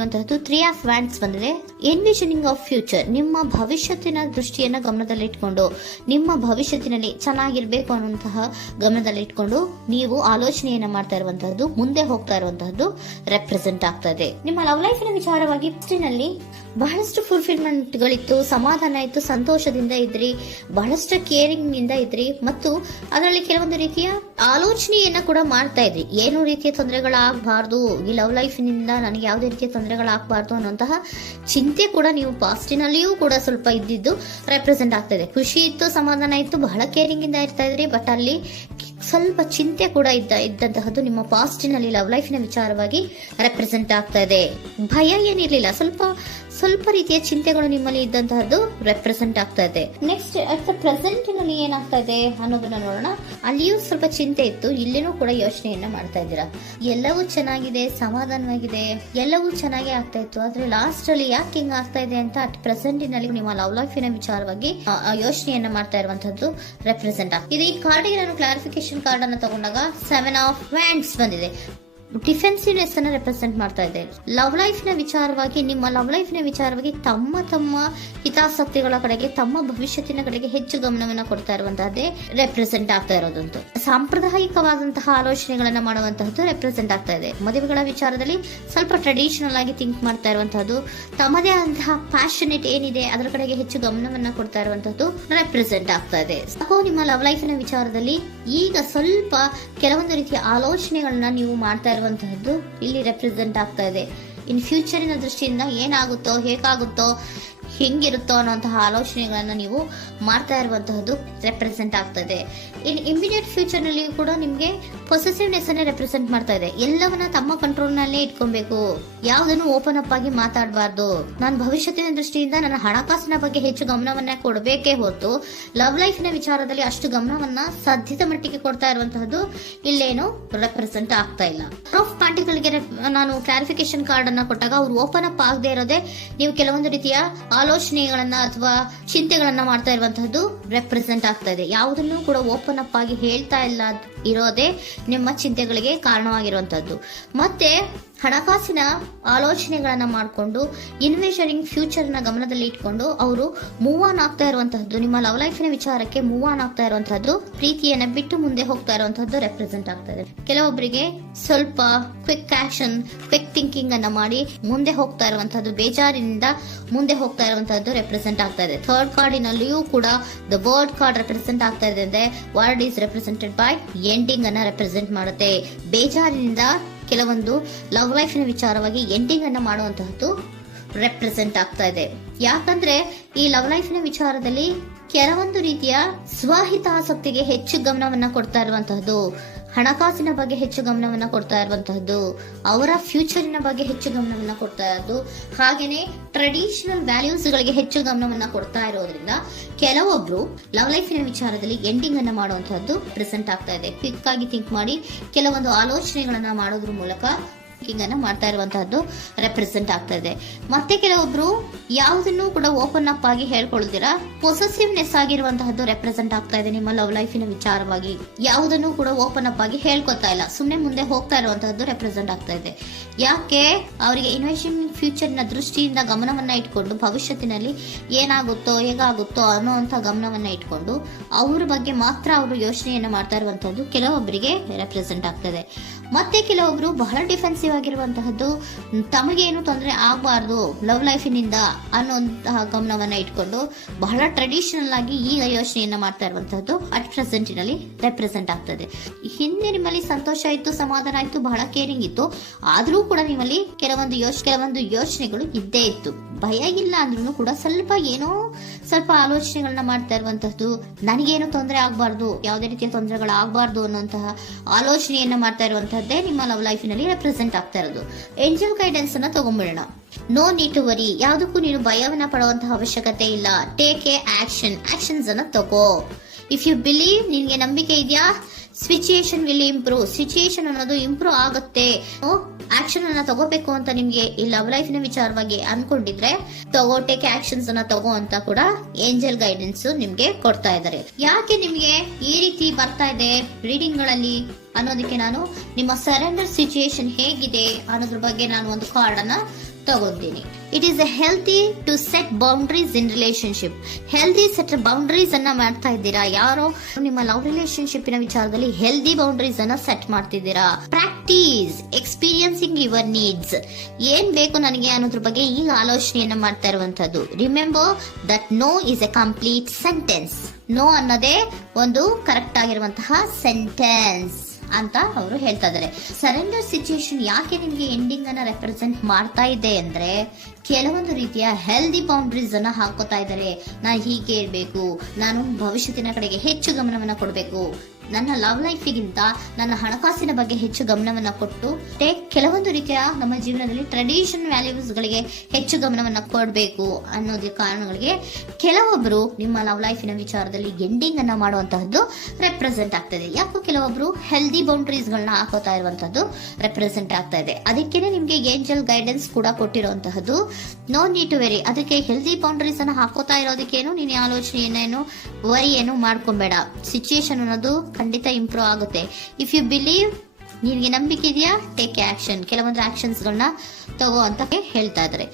ಬಂದಿರುವಂತಹದ್ದು 3 of wands ಬಂದಿದೆ. ಎನ್ವಿಷನಿಂಗ್ of future, ನಿಮ್ಮ ಭವಿಷ್ಯತ್ತಿನ ದೃಷ್ಟಿಯನ್ನ ಗಮನದಲ್ಲಿಟ್ಕೊಂಡು, ನಿಮ್ಮ ಭವಿಷ್ಯತ್ತಿನಲ್ಲಿ ಚೆನ್ನಾಗಿರ್ಬೇಕು ಅನ್ನುವಂತಹ ಗಮನದಲ್ಲಿಟ್ಕೊಂಡು ನೀವು ಆಲೋಚನೆಯನ್ನ ಮಾಡ್ತಾ ಇರುವಂತಹದ್ದು, ಮುಂದೆ ಹೋಗ್ತಾ ಇರುವಂತಹದ್ದು ರೆಪ್ರೆಸೆಂಟ್ ಆಗ್ತಾ ಇದೆ. ನಿಮ್ಮ ಲವ್ ಲೈಫ್ ನ ವಿಚಾರವಾಗಿ ನಲ್ಲಿ ಬಹಳಷ್ಟು ಫುಲ್ಫಿಲ್ಮೆಂಟ್ ಗಳಿತ್ತು, ಸಮಾಧಾನ ಇತ್ತು, ಸಂತೋಷದಿಂದ ಇದ್ರಿ, ಬಹಳಷ್ಟು ಕೇರಿಂಗ್ ನಿಂದ ಇದ್ರಿ, ಮತ್ತು ಅದರಲ್ಲಿ ಕೆಲವೊಂದು ರೀತಿಯ ಆಲೋಚನೆಯನ್ನ ಕೂಡ ಮಾಡ್ತಾ ಇದ್ರಿ. ಏನು ರೀತಿಯ ತೊಂದರೆಗಳಾಗಬಾರ್ದು, ಈ ಲವ್ ಲೈಫ್ ನಿಂದ ನನಗೆ ಯಾವುದೇ ರೀತಿಯ ತೊಂದರೆಗಳಾಗಬಾರ್ದು ಅನ್ನುವಂತಹ ಚಿಂತೆ ಕೂಡ ನೀವು ಪಾಸ್ಟಿನಲ್ಲಿಯೂ ಕೂಡ ಸ್ವಲ್ಪ ಇದ್ದಿದ್ದು ರೆಪ್ರೆಸೆಂಟ್ ಆಗ್ತಾ ಇದೆ. ಖುಷಿ ಇತ್ತು, ಸಮಾಧಾನ ಇತ್ತು, ಬಹಳ ಕೇರಿಂಗ್ ಇಂದ ಇರ್ತಾ ಇದ್ರಿ, ಬಟ್ ಅಲ್ಲಿ ಸ್ವಲ್ಪ ಚಿಂತೆ ಕೂಡ ಇದ್ದಂತಹದ್ದು ನಿಮ್ಮ ಪಾಸ್ಟಿನಲ್ಲಿ ಲವ್ ಲೈಫ್ ನ ವಿಚಾರವಾಗಿ ರೆಪ್ರೆಸೆಂಟ್ ಆಗ್ತಾ ಇದೆ. ಭಯ ಏನಿರ್ಲಿಲ್ಲ, ಸ್ವಲ್ಪ ರೀತಿಯ ಚಿಂತೆಗಳು ನಿಮ್ಮಲ್ಲಿ ಇದ್ದಂತಹದ್ದು ರೆಪ್ರೆಸೆಂಟ್ ಆಗ್ತಾ ಇದೆ. ನೆಕ್ಸ್ಟ್ ಅಟ್ ದ ಪ್ರೆಸೆಂಟ್ ನಲ್ಲಿ ಏನಾಗ್ತಾ ಇದೆ ಅನ್ನೋದನ್ನ ನೋಡೋಣ. ಅಲ್ಲಿಯೂ ಸ್ವಲ್ಪ ಚಿಂತೆ ಇತ್ತು, ಇಲ್ಲಿನೂ ಕೂಡ ಯೋಚನೆಯನ್ನ ಮಾಡ್ತಾ ಇದ್ದೀರಾ. ಎಲ್ಲವೂ ಚೆನ್ನಾಗಿದೆ, ಸಮಾಧಾನವಾಗಿದೆ, ಎಲ್ಲವೂ ಚೆನ್ನಾಗೇ ಆಗ್ತಾ ಇತ್ತು, ಆದ್ರೆ ಲಾಸ್ಟ್ ಅಲ್ಲಿ ಯಾಕೆ ಹಿಂಗ್ ಆಗ್ತಾ ಇದೆ ಅಂತ ಅಟ್ ಪ್ರೆಸೆಂಟ್ ನಲ್ಲಿ ನಿಮ್ಮ ಲವ್ ಲೈಫಿನ ವಿಚಾರವಾಗಿ ಯೋಚನೆಯನ್ನ ಮಾಡ್ತಾ ಇರುವಂತದ್ದು ರೆಪ್ರೆಸೆಂಟ್ ಆಗ್ತದೆ. ಈ ಕಾರ್ಡಿಗೆ ನಾನು ಕ್ಲಾರಿಫಿಕೇಶನ್ ಕಾರ್ಡ್ ಅನ್ನು ತಗೊಂಡಾಗ 7 ಆಫ್ ವ್ಯಾಂಡ್ಸ್ ಬಂದಿದೆ. ಡಿಫೆನ್ಸಿವ್ನೆಸ್ ಅನ್ನ ರೆಪ್ರೆಸೆಂಟ್ ಮಾಡ್ತಾ ಇದೆ. ಲವ್ ಲೈಫ್ ನ ವಿಚಾರವಾಗಿ, ನಿಮ್ಮ ಲವ್ ಲೈಫ್ ನ ವಿಚಾರವಾಗಿ ತಮ್ಮ ಹಿತಾಸಕ್ತಿಗಳ ಕಡೆಗೆ, ತಮ್ಮ ಭವಿಷ್ಯತ್ತಿನ ಕಡೆಗೆ ಹೆಚ್ಚು ಗಮನವನ್ನ ಕೊಡ್ತಾ ಇರುವಂತಹದ್ದೇ ರೆಪ್ರೆಸೆಂಟ್ ಆಗ್ತಾ ಇರೋದಂತೂ. ಸಾಂಪ್ರದಾಯಿಕವಾದಂತಹ ಆಲೋಚನೆಗಳನ್ನ ಮಾಡುವಂತಹದ್ದು ರೆಪ್ರೆಸೆಂಟ್ ಆಗ್ತಾ ಇದೆ. ಮದುವೆಗಳ ವಿಚಾರದಲ್ಲಿ ಸ್ವಲ್ಪ ಟ್ರೆಡಿಷನಲ್ ಆಗಿ ಥಿಂಕ್ ಮಾಡ್ತಾ ಇರುವಂತಹದ್ದು, ತಮ್ಮದೇ ಆದಂತಹ ಪ್ಯಾಷನೇಟ್ ಏನಿದೆ ಅದರ ಕಡೆಗೆ ಹೆಚ್ಚು ಗಮನವನ್ನ ಕೊಡ್ತಾ ಇರುವಂತಹದ್ದು ರೆಪ್ರೆಸೆಂಟ್ ಆಗ್ತಾ ಇದೆ. ನಿಮ್ಮ ಲವ್ ಲೈಫ್ ನ ವಿಚಾರದಲ್ಲಿ ಈಗ ಸ್ವಲ್ಪ ಕೆಲವೊಂದು ರೀತಿಯ ಆಲೋಚನೆಗಳನ್ನ ನೀವು ಮಾಡ್ತಾ ಇರುವಂತಹದ್ದು ಇಲ್ಲಿ ರೆಪ್ರೆಸೆಂಟ್ ಆಗ್ತಾ ಇದೆ. ಇನ್ ಫ್ಯೂಚರಿನ ದೃಷ್ಟಿಯಿಂದ ಏನಾಗುತ್ತೋ, ಹೇಗಾಗುತ್ತೋ, ಹೆಂಗಿರುತ್ತೋ ಅನ್ನುವಂತಹ ಆಲೋಚನೆಗಳನ್ನ ನೀವು ಮಾಡ್ತಾ ಇರುವಂತಹದ್ದು ರೆಪ್ರೆಸೆಂಟ್ ಆಗ್ತದೆ. ಇನ್ ಇಮಿಡಿಯೇಟ್ ಫ್ಯೂಚರ್ ನಲ್ಲಿ ಕೂಡ ನಿಮ್ಗೆ ಪೊಸೆಸಿವ್ನೆಸ್ ಅನ್ನೇ ರೆಪ್ರೆಸೆಂಟ್ ಮಾಡ್ತಾ ಇದೆ. ಎಲ್ಲವನ್ನ ತಮ್ಮ ಕಂಟ್ರೋಲ್ ನಲ್ಲೇ ಇಟ್ಕೊಬೇಕು, ಯಾವುದನ್ನು ಓಪನ್ ಅಪ್ ಆಗಿ ಮಾತಾಡಬಾರ್ದು. ನಾನು ಭವಿಷ್ಯತ್ತಿನ ದೃಷ್ಟಿಯಿಂದ ನನ್ನ ಹಣಕಾಸಿನ ಬಗ್ಗೆ ಹೆಚ್ಚು ಗಮನವನ್ನ ಕೊಡಬೇಕೇ ಹೊರತು ಲವ್ ಲೈಫ್ ನ ವಿಚಾರದಲ್ಲಿ ಅಷ್ಟು ಗಮನವನ್ನ ಸಾಧ್ಯದ ಮಟ್ಟಿಗೆ ಕೊಡ್ತಾ ಇರುವಂತಹದ್ದು ಇಲ್ಲೇನು ರೆಪ್ರೆಸೆಂಟ್ ಆಗ್ತಾ ಇಲ್ಲ. ಆಫ್ ಪಾರ್ಟಿಗಳಿಗೆ ನಾನು ಕ್ಲಾರಿಫಿಕೇಶನ್ ಕಾರ್ಡ್ ಅನ್ನ ಕೊಟ್ಟಾಗ ಅವ್ರು ಓಪನ್ ಅಪ್ ಆಗದೆ ಇರೋದೇ ನೀವು ಕೆಲವೊಂದು ರೀತಿಯ ಆಲೋಚನೆಗಳನ್ನ ಅಥವಾ ಚಿಂತೆಗಳನ್ನ ಮಾಡ್ತಾ ಇರುವಂತಹದ್ದು ರೆಪ್ರೆಸೆಂಟ್ ಆಗ್ತಾ ಇದೆ. ಯಾವುದನ್ನು ಕೂಡ ಓಪನ್ ಅಪ್ ಆಗಿ ಹೇಳ್ತಾ ಇಲ್ಲ ಇರೋದೇ ನಿಮ್ಮ ಚಿಂತೆಗಳಿಗೆ ಕಾರಣವಾಗಿರುವಂತಹದ್ದು. ಮತ್ತೆ ಹಣಕಾಸಿನ ಆಲೋಚನೆಗಳನ್ನ ಮಾಡಿಕೊಂಡು ಇನ್ವೆಸ್ಟರಿಂಗ್ ಫ್ಯೂಚರ್ ನ ಗಮನದಲ್ಲಿ ಇಟ್ಕೊಂಡು ಅವರು ಮೂವ್ ಆನ್ ಆಗ್ತಾ ಇರುವಂತಹದ್ದು, ನಿಮ್ಮ ಲವ್ ಲೈಫಿನ ವಿಚಾರಕ್ಕೆ ಮೂವ್ ಆನ್ ಆಗ್ತಾ ಇರುವಂತಹದ್ದು, ಪ್ರೀತಿಯನ್ನ ಬಿಟ್ಟು ಮುಂದೆ ಹೋಗ್ತಾ ಇರುವಂತಹದ್ದು ರೆಪ್ರೆಸೆಂಟ್ ಆಗ್ತಾ ಇದೆ. ಕೆಲವೊಬ್ಬರಿಗೆ ಸ್ವಲ್ಪ ಕ್ವಿಕ್ ಆಕ್ಷನ್, ಕ್ವಿಕ್ ಥಿಂಕಿಂಗ್ ಅನ್ನ ಮಾಡಿ ಮುಂದೆ ಹೋಗ್ತಾ ಇರುವಂತಹದ್ದು, ಬೇಜಾರಿನಿಂದ ಮುಂದೆ ಹೋಗ್ತಾ ಇರುವಂತಹದ್ದು ರೆಪ್ರೆಸೆಂಟ್ ಆಗ್ತಾ ಇದೆ. ಥರ್ಡ್ ಕಾರ್ಡಿನಲ್ಲಿಯೂ ಕೂಡ ದ ವರ್ಡ್ ಕಾರ್ಡ್ ರೆಪ್ರೆಸೆಂಟ್ ಆಗ್ತಾ ಇದೆ. ಅಂದ್ರೆ word is represented by ending ಅನ್ನ ರೆಪ್ರೆಸೆಂಟ್ ಮಾಡುತ್ತೆ. ಬೇಜಾರಿನಿಂದ ಕೆಲವೊಂದು ಲವ್ ಲೈಫ್ ನ ವಿಚಾರವಾಗಿ ಎಂಡಿಂಗ್ ಅನ್ನ ಮಾಡುವಂತಹದ್ದು ರೆಪ್ರೆಸೆಂಟ್ ಆಗ್ತಾ ಇದೆ. ಯಾಕಂದ್ರೆ ಈ ಲವ್ ಲೈಫ್ ನ ವಿಚಾರದಲ್ಲಿ ಕೆಲವೊಂದು ರೀತಿಯ ಸ್ವಹಿತಾಸಕ್ತಿಗೆ ಹೆಚ್ಚು ಗಮನವನ್ನ ಕೊಡ್ತಾ ಇರುವಂತಹದ್ದು, ಹಣಕಾಸಿನ ಬಗ್ಗೆ ಹೆಚ್ಚು ಗಮನವನ್ನ ಕೊಡ್ತಾ ಇರುವಂತಹದ್ದು, ಅವರ ಫ್ಯೂಚರಿನ ಬಗ್ಗೆ ಹೆಚ್ಚು ಗಮನವನ್ನ ಕೊಡ್ತಾ ಇರೋದು, ಹಾಗೇನೆ ಟ್ರೆಡಿಷನಲ್ ವ್ಯಾಲ್ಯೂಸ್ ಗಳಿಗೆ ಹೆಚ್ಚು ಗಮನವನ್ನ ಕೊಡ್ತಾ ಇರೋದ್ರಿಂದ ಕೆಲವೊಬ್ರು ಲವ್ ಲೈಫಿನ ವಿಚಾರದಲ್ಲಿ ಎಂಡಿಂಗ್ ಅನ್ನ ಮಾಡುವಂತಹದ್ದು ಪ್ರೆಸೆಂಟ್ ಆಗ್ತಾ ಇದೆ. ಕ್ವಿಕ್ ಆಗಿ ಥಿಂಕ್ ಮಾಡಿ ಕೆಲವೊಂದು ಆಲೋಚನೆಗಳನ್ನ ಮಾಡೋದ್ರ ಮೂಲಕ ಅನ್ನ ಮಾಡ್ತಾ ಇರುವಂತಹದ್ದು ರೆಪ್ರೆಸೆಂಟ್ ಆಗ್ತಾ ಇದೆ. ಮತ್ತೆ ಕೆಲವೊಬ್ರು ಯಾವುದನ್ನು ಕೂಡ ಓಪನ್ ಅಪ್ ಆಗಿ ಹೇಳ್ಕೊಳ್ದಿರಾ ಪೊಸೆಸಿವ್ನೆಸ್ ಆಗಿರುವಂತಹದ್ದು ರೆಪ್ರೆಸೆಂಟ್ ಆಗ್ತಾ ಇದೆ. ನಿಮ್ಮ ಲವ್ ಲೈಫಿನ ವಿಚಾರವಾಗಿ ಯಾವುದನ್ನು ಕೂಡ ಓಪನ್ ಅಪ್ ಆಗಿ ಹೇಳ್ಕೊತಾ ಇಲ್ಲ, ಸುಮ್ಮನೆ ಮುಂದೆ ಹೋಗ್ತಾ ಇರುವಂತಹದ್ದು ರೆಪ್ರೆಸೆಂಟ್ ಆಗ್ತಾ ಇದೆ. ಯಾಕೆ ಅವರಿಗೆ ಇನ್ವೆಸ್ಟಿಂಗ್ ಫ್ಯೂಚರ್ ನ ದೃಷ್ಟಿಯಿಂದ ಗಮನವನ್ನ ಇಟ್ಕೊಂಡು ಭವಿಷ್ಯತ್ತಿನಲ್ಲಿ ಏನಾಗುತ್ತೋ, ಹೇಗಾಗುತ್ತೋ ಅನ್ನೋಂಥ ಗಮನವನ್ನ ಇಟ್ಕೊಂಡು ಅವ್ರ ಬಗ್ಗೆ ಮಾತ್ರ ಅವರು ಯೋಚನೆಯನ್ನ ಮಾಡ್ತಾ ಇರುವಂತಹದ್ದು ಕೆಲವೊಬ್ಬರಿಗೆ ರೆಪ್ರೆಸೆಂಟ್ ಆಗ್ತದೆ. ಮತ್ತೆ ಕೆಲವೊಬ್ರು ಬಹಳ ಡಿಫೆನ್ಸಿವ್ ಆಗಿರುವಂತಹದ್ದು, ತಮಗೇನು ತೊಂದರೆ ಆಗಬಾರ್ದು ಲವ್ ಲೈಫಿನಿಂದ ಅನ್ನುವಂತಹ ಗಮನವನ್ನ ಇಟ್ಕೊಂಡು ಬಹಳ ಟ್ರೆಡಿಷನಲ್ ಆಗಿ ಈಗ ಯೋಚನೆಯನ್ನ ಮಾಡ್ತಾ ಇರುವಂತಹದ್ದು ಅಟ್ ಪ್ರೆಸೆಂಟಿನಲ್ಲಿ ರೆಪ್ರೆಸೆಂಟ್ ಆಗ್ತದೆ. ಹಿಂದೆ ನಿಮ್ಮಲ್ಲಿ ಸಂತೋಷ ಇತ್ತು, ಸಮಾಧಾನ ಇತ್ತು, ಬಹಳ ಕೇರಿಂಗ್ ಇತ್ತು, ಆದ್ರೂ ಕೂಡ ನಿಮ್ಮಲ್ಲಿ ಕೆಲವೊಂದು ಯೋಚನೆಗಳು ಇದ್ದೇ ಇತ್ತು. ಭಯ ಇಲ್ಲ ಅಂದ್ರೂ ಕೂಡ ಸ್ವಲ್ಪ ಆಲೋಚನೆಗಳನ್ನ ಮಾಡ್ತಾ ಇರುವಂತಹದ್ದು, ನನಗೇನು ತೊಂದರೆ ಆಗಬಾರ್ದು, ಯಾವುದೇ ರೀತಿಯ ತೊಂದರೆಗಳು ಆಗಬಾರ್ದು ಅನ್ನುವಂತಹ ಆಲೋಚನೆಯನ್ನ ಮಾಡ್ತಾ ಇರುವಂತಹದ್ದೇ ನಿಮ್ಮ ಲವ್ ಲೈಫಿನಲ್ಲಿ ರೆಪ್ರೆಸೆಂಟ್ ಆಗ್ತಾ ಇರೋದು. ಏಂಜಲ್ ಗೈಡೆನ್ಸ್ ಅನ್ನ ತಗೊಂಡ್ಬಿಡೋಣ. ನೋ ನೀಡ್ ಟು ವರಿ, ಯಾವುದಕ್ಕೂ ನೀನು ಭಯವನ್ನ ಪಡುವಂತಹ ಅವಶ್ಯಕತೆ ಇಲ್ಲ. ಟೇಕ್ ಎ ಆಕ್ಷನ್ಸ್ ಅನ್ನ ತಗೋ. ಇಫ್ ಯು ಬಿಲೀವ್, ನಿನ್ಗೆ ನಂಬಿಕೆ ಇದೆಯಾ, ಸಿಚುಯೇಷನ್ ವಿಲ್ ಇಂಪ್ರೂವ್, ಸಿಚುಯೇಷನ್ ಅನ್ನೋದು ಇಂಪ್ರೂವ್ ಆಗುತ್ತೆ. ಆಕ್ಷನ್ ಅನ್ನ ತಗೋಬೇಕು ಅಂತ ನಿಮ್ಗೆ ಈ ಲವ್ ಲೈಫ್ ನ ವಿಚಾರವಾಗಿ ಅನ್ಕೊಂಡಿದ್ರೆ ಟೇಕ್ ಆಕ್ಷನ್ಸ್ ಅನ್ನ ತಗೋ ಅಂತ ಕೂಡ ಏಂಜಲ್ ಗೈಡೆನ್ಸ್ ನಿಮ್ಗೆ ಕೊಡ್ತಾ ಇದ್ದಾರೆ. ಯಾಕೆ ನಿಮ್ಗೆ ಈ ರೀತಿ ಬರ್ತಾ ಇದೆ ರೀಡಿಂಗ್ ಗಳಲ್ಲಿ ಅನ್ನೋದಕ್ಕೆ ನಾನು ನಿಮ್ಮ ಸರೆಂಡರ್ ಸಿಚುಯೇಷನ್ ಹೇಗಿದೆ ಅನ್ನೋದ್ರ ಬಗ್ಗೆ ನಾನು ಒಂದು ಕಾರ್ಡ್ ಅನ್ನ ತಗೊಂತೀನಿ. It is a healthy to set boundaries in relationship. Healthy set boundaries ಅನ್ನ ಮಾಡ್ತಾ ಇದ್ದೀರಾ? ಯಾರೋ ನಿಮ್ಮ ಲವ್ ರಿಲೇಶನ್ಶಿಪ್ ವಿಚಾರದಲ್ಲಿ ಹೆಲ್ದಿ ಬೌಂಡ್ರೀಸ್ ಅನ್ನ ಸೆಟ್ ಮಾಡ್ತಿದ್ದೀರಾ? Practice experiencing your needs. ಏನ್ ಬೇಕು ನನಗೆ ಅನ್ನೋದ್ರ ಬಗ್ಗೆ ಈಗ ಆಲೋಚನೆಯನ್ನ ಮಾಡ್ತಾ ಇರುವಂತದ್ದು. Remember that no is a complete sentence. No ಅನ್ನೋದೇ ಒಂದು ಕರೆಕ್ಟ್ ಆಗಿರುವಂತಹ ಸೆಂಟೆನ್ಸ್ ಅಂತ ಅವರು ಹೇಳ್ತಾ ಇದ್ದಾರೆ. ಸರೆಂಡರ್ ಸಿಚುಯೇಷನ್ ಯಾಕೆ ನಿಮ್ಗೆ ಎಂಡಿಂಗ್ ಅನ್ನ ರೆಪ್ರೆಸೆಂಟ್ ಮಾಡ್ತಾ ಇದೆ ಅಂದ್ರೆ, ಕೆಲವೊಂದು ರೀತಿಯ ಹೆಲ್ದಿ ಬೌಂಡ್ರೀಸ್ ಅನ್ನ ಹಾಕೋತಾ ಇದ್ದಾರೆ. ನಾನು ಹೀಗೆ ಇರಬೇಕು, ನಾನು ಭವಿಷ್ಯತ್ತಿನ ಕಡೆಗೆ ಹೆಚ್ಚು ಗಮನವನ್ನ ಕೊಡಬೇಕು, ನನ್ನ ಲವ್ ಲೈಫಿಗಿಂತ ನನ್ನ ಹಣಕಾಸಿನ ಬಗ್ಗೆ ಹೆಚ್ಚು ಗಮನವನ್ನ ಕೊಟ್ಟು ಕೆಲವೊಂದು ರೀತಿಯ ನಮ್ಮ ಜೀವನದಲ್ಲಿ ಟ್ರೆಡಿಷನ್ ವ್ಯಾಲ್ಯೂಸ್ ಗಳಿಗೆ ಹೆಚ್ಚು ಗಮನವನ್ನ ಕೊಡಬೇಕು ಅನ್ನೋದ್ರ ಕಾರಣಗಳಿಗೆ ಕೆಲವೊಬ್ರು ನಿಮ್ಮ ಲವ್ ಲೈಫಿನ ವಿಚಾರದಲ್ಲಿ ಎಂಡಿಂಗ್ ಅನ್ನ ಮಾಡುವಂತಹದ್ದು ರೆಪ್ರೆಸೆಂಟ್ ಆಗ್ತದೆ. ಯಾಕೋ ಕೆಲವೊಬ್ರು ಹೆಲ್ದಿ ಬೌಂಡ್ರೀಸ್ ಗಳನ್ನ ಹಾಕೋತಾ ಇರುವಂತಹದ್ದು ರೆಪ್ರೆಸೆಂಟ್ ಆಗ್ತಾ ಇದೆ. ಅದಕ್ಕೇನೆ ನಿಮ್ಗೆ ಏಂಜಲ್ ಗೈಡೆನ್ಸ್ ಕೂಡ ಕೊಟ್ಟಿರುವಂತಹದ್ದು. No need to worry. ಅದಕ್ಕೆ ಹೆಲ್ದಿ ಬೌಂಡ್ರೀಸ್ ಅನ್ನ ಹಾಕೋತಾ ಇರೋದಕ್ಕೇನು ನೀನು ಆಲೋಚನೆಯನ್ನೇನು ವರಿ ಏನು ಮಾಡ್ಕೊಂಬೇಡ. ಸಿಚುಯೇಷನ್ ಅನ್ನೋದು ಖಂಡಿತ ಇಂಪ್ರೂವ್ ಆಗುತ್ತೆ. ಇಫ್ ಯು ಬಿಲೀವ್, ನಿನಗೆ ನಂಬಿಕೆ ಇದೆಯಾ, ಟೇಕ್ ಆಕ್ಷನ್. ಕೆಲವೊಂದು ಆಕ್ಷನ್ಸ್ ಗಳನ್ನ ತಗೋ ಅಂತ ಹೇಳ್ತಾ ಇದ್ದಾರೆ.